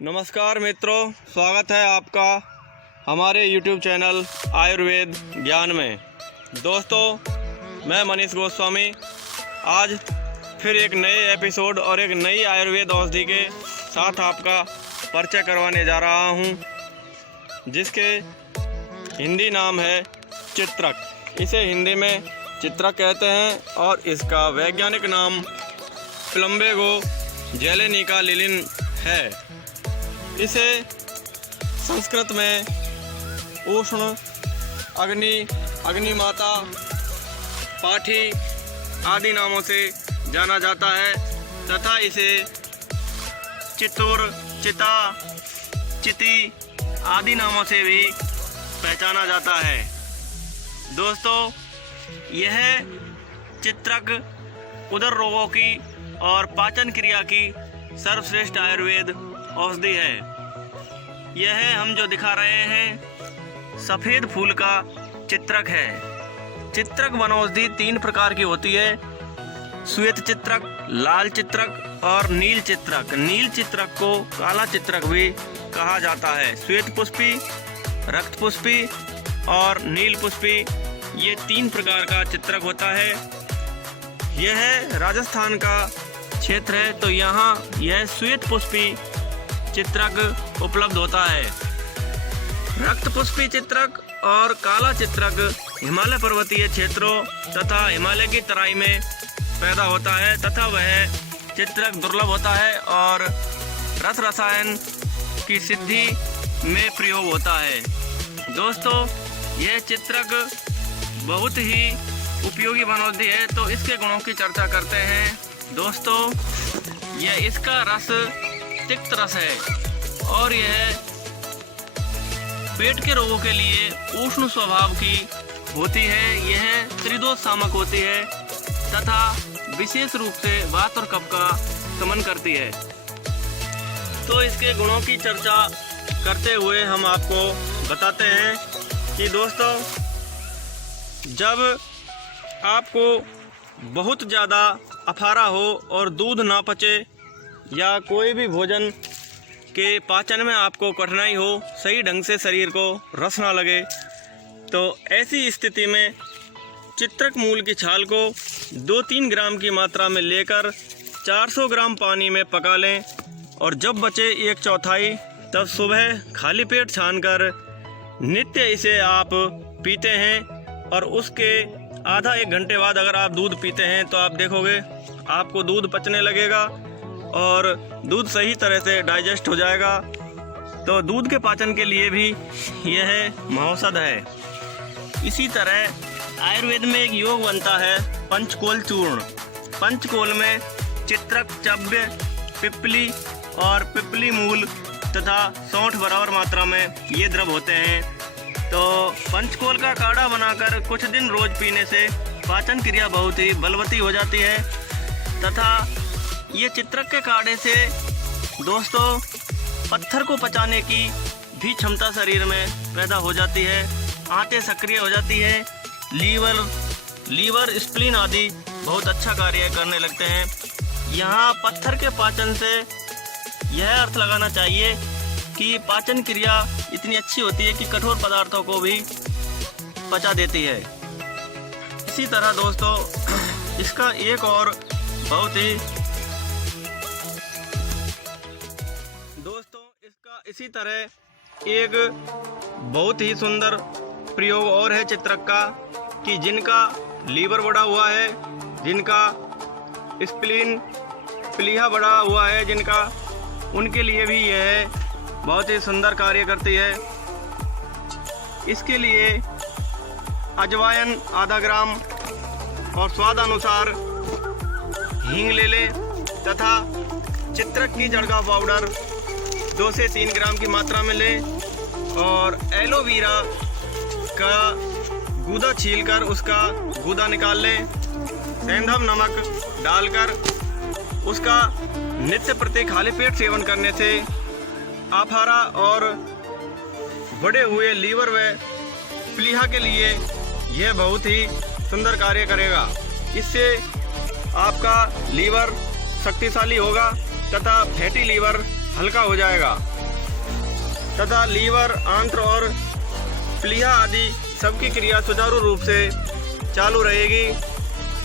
नमस्कार मित्रों, स्वागत है आपका हमारे YouTube चैनल आयुर्वेद ज्ञान में। दोस्तों, मैं मनीष गोस्वामी आज फिर एक नए एपिसोड और एक नई आयुर्वेद औषधि के साथ आपका परिचय करवाने जा रहा हूं, जिसके हिंदी नाम है चित्रक। इसे हिंदी में चित्रक कहते हैं और इसका वैज्ञानिक नाम प्लम्बेगो जेलेनिका लिलिन है। इसे संस्कृत में उष्ण, अग्नि, अग्निमाता, पाठी आदि नामों से जाना जाता है तथा इसे चितुर, चिता, चिति आदि नामों से भी पहचाना जाता है। दोस्तों, यह चित्रक उदर रोगों की और पाचन क्रिया की सर्वश्रेष्ठ आयुर्वेद औषधि है। यह हम जो दिखा रहे हैं सफ़ेद फूल का चित्रक है। चित्रक वनौषधि 3 प्रकार की होती है: श्वेत चित्रक, लाल चित्रक और नील चित्रक। नील चित्रक को काला चित्रक भी कहा जाता है। श्वेत पुष्पी, रक्त पुष्पी और नील पुष्पी, ये 3 प्रकार का चित्रक होता है। यह राजस्थान का क्षेत्र है, तो यहाँ यह श्वेत पुष्पी चित्रक उपलब्ध होता है। रक्त पुष्पी चित्रक और काला चित्रक हिमालय पर्वतीय क्षेत्रों तथा हिमालय की तराई में पैदा होता है तथा वह चित्रक दुर्लभ होता है और रस रसायन की सिद्धि में प्रयोग होता है। दोस्तों, यह चित्रक बहुत ही उपयोगी वनौषधि है, तो इसके गुणों की चर्चा करते हैं। दोस्तों, यह इसका रस तिक्त रस है और यह पेट के रोगों के लिए उष्ण स्वभाव की होती है। यह त्रिदोष शामक होती है तथा विशेष रूप से वात और कफ का शमन करती है। तो इसके गुणों की चर्चा करते हुए हम आपको बताते हैं कि दोस्तों, जब आपको बहुत ज़्यादा अफारा हो और दूध ना पचे या कोई भी भोजन के पाचन में आपको कठिनाई हो, सही ढंग से शरीर को रस ना लगे, तो ऐसी स्थिति में चित्रक मूल की छाल को 2-3 ग्राम की मात्रा में लेकर 400 ग्राम पानी में पका लें और जब बचे 1/4 तब सुबह खाली पेट छानकर नित्य इसे आप पीते हैं। और उसके आधा 1 घंटे बाद अगर आप दूध पीते हैं तो आप देखोगे आपको दूध पचने लगेगा और दूध सही तरह से डाइजेस्ट हो जाएगा। तो दूध के पाचन के लिए भी यह महौषध है। इसी तरह आयुर्वेद में एक योग बनता है पंचकोल चूर्ण। पंचकोल में चित्रक, चव्य, पिप्पली और पिप्पली मूल तथा सौंठ बराबर मात्रा में ये द्रव होते हैं। तो पंचकोल का काढ़ा बनाकर कुछ दिन रोज पीने से पाचन क्रिया बहुत ही बलवती हो जाती है तथा ये चित्रक के काढ़े से दोस्तों पत्थर को पचाने की भी क्षमता शरीर में पैदा हो जाती है। आंतें सक्रिय हो जाती है। लीवर, स्प्लीन आदि बहुत अच्छा कार्य करने लगते हैं। यहाँ पत्थर के पाचन से यह अर्थ लगाना चाहिए कि पाचन क्रिया इतनी अच्छी होती है कि कठोर पदार्थों को भी पचा देती है। इसी तरह दोस्तों, इसका एक और बहुत ही इसी तरह एक बहुत ही सुंदर प्रयोग और है चित्रक का कि जिनका लीवर बढ़ा हुआ है, जिनका स्प्लीन, प्लीहा बढ़ा हुआ है जिनका, उनके लिए भी यह बहुत ही सुंदर कार्य करती है। इसके लिए अजवाइन आधा ग्राम और स्वादानुसार हींग ले लें तथा चित्रक की जड़ का पाउडर 2 से 3 ग्राम की मात्रा में लें और एलोवेरा का गूदा छीलकर उसका गूदा निकाल लें। सेंधव नमक डालकर उसका नित्य प्रति खाली पेट सेवन करने से आफारा और बढ़े हुए लीवर व प्लीहा के लिए यह बहुत ही सुंदर कार्य करेगा। इससे आपका लीवर शक्तिशाली होगा तथा फैटी लीवर हल्का हो जाएगा तथा लीवर, आंत्र और प्लीहा आदि सबकी क्रिया सुचारू रूप से चालू रहेगी।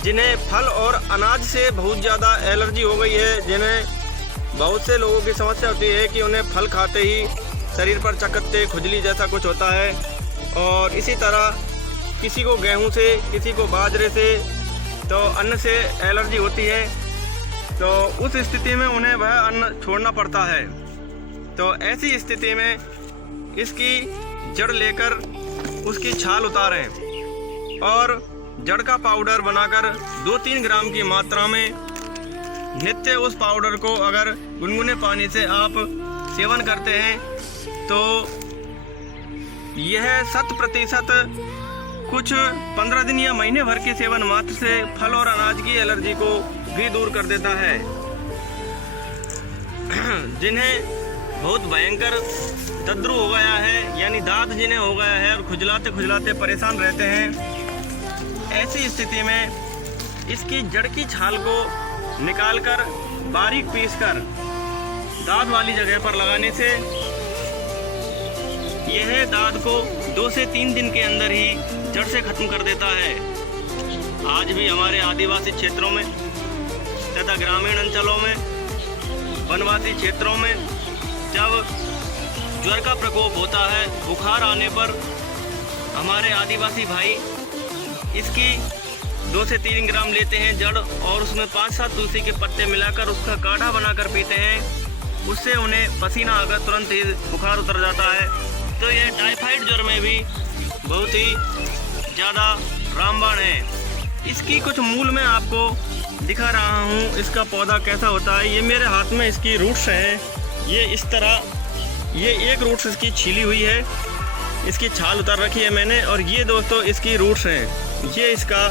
जिन्हें फल और अनाज से बहुत ज़्यादा एलर्जी हो गई है, जिन्हें बहुत से लोगों की समस्या होती है कि उन्हें फल खाते ही शरीर पर चकत्ते, खुजली जैसा कुछ होता है, और इसी तरह किसी को गेहूं से, किसी को बाजरे से, तो अन्न से एलर्जी होती है, तो उस स्थिति में उन्हें वह अन्न छोड़ना पड़ता है। तो ऐसी स्थिति में इसकी जड़ लेकर उसकी छाल उतारें और जड़ का पाउडर बनाकर 2-3 ग्राम की मात्रा में नित्य उस पाउडर को अगर गुनगुने पानी से आप सेवन करते हैं तो यह 100% कुछ 15 दिन या महीने भर के सेवन मात्र से फल और अनाज की एलर्जी को भी दूर कर देता है। जिन्हें बहुत भयंकर दद्रू हो गया है, यानी दांत जिन्हें हो गया है और खुजलाते खुजलाते परेशान रहते हैं, ऐसी स्थिति में इसकी जड़ की छाल को निकालकर बारीक पीसकर दांत वाली जगह पर लगाने से यह दांत को 2 से 3 दिन के अंदर ही जड़ से खत्म कर देता है। आज भी हमारे आदिवासी क्षेत्रों में तथा ग्रामीण अंचलों में, वनवासी क्षेत्रों में जब ज्वर का प्रकोप होता है, बुखार आने पर हमारे आदिवासी भाई इसकी 2 से 3 ग्राम लेते हैं जड़, और उसमें 5-7 तुलसी के पत्ते मिलाकर उसका काढ़ा बनाकर पीते हैं। उससे उन्हें पसीना आकर तुरंत ही बुखार उतर जाता है। तो यह टाइफाइड ज्वर में भी बहुत ही ज़्यादा रामबाण है। इसकी कुछ मूल मैं आपको दिखा रहा हूँ, इसका पौधा कैसा होता है। ये मेरे हाथ में इसकी रूट्स हैं, ये इस तरह, ये एक रूट्स इसकी छीली हुई है, इसकी छाल उतार रखी है मैंने, और ये दोस्तों इसकी रूट्स हैं। ये इसका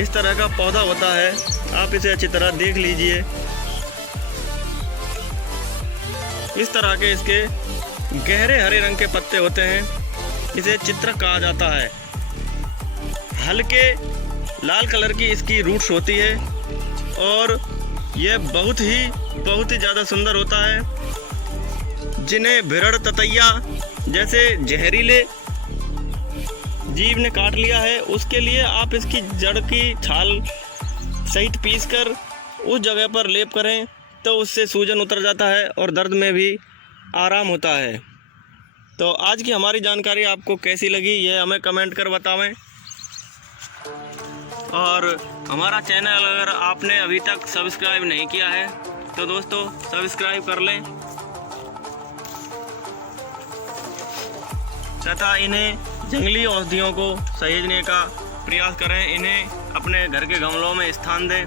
इस तरह का पौधा होता है, आप इसे अच्छी तरह देख लीजिए। इस तरह के इसके गहरे हरे रंग के पत्ते होते हैं, इसे चित्रक कहा जाता है। हल्के लाल कलर की इसकी रूट्स होती है और यह बहुत ही ज़्यादा सुंदर होता है। जिन्हें भिरड़, ततैया जैसे जहरीले जीव ने काट लिया है, उसके लिए आप इसकी जड़ की छाल सहित पीसकर उस जगह पर लेप करें तो उससे सूजन उतर जाता है और दर्द में भी आराम होता है। तो आज की हमारी जानकारी आपको कैसी लगी, ये हमें कमेंट कर बतावें। और हमारा चैनल अगर आपने अभी तक सब्सक्राइब नहीं किया है तो दोस्तों सब्सक्राइब कर लें तथा इन्हें जंगली औषधियों को सहेजने का प्रयास करें। इन्हें अपने घर के गमलों में स्थान दें।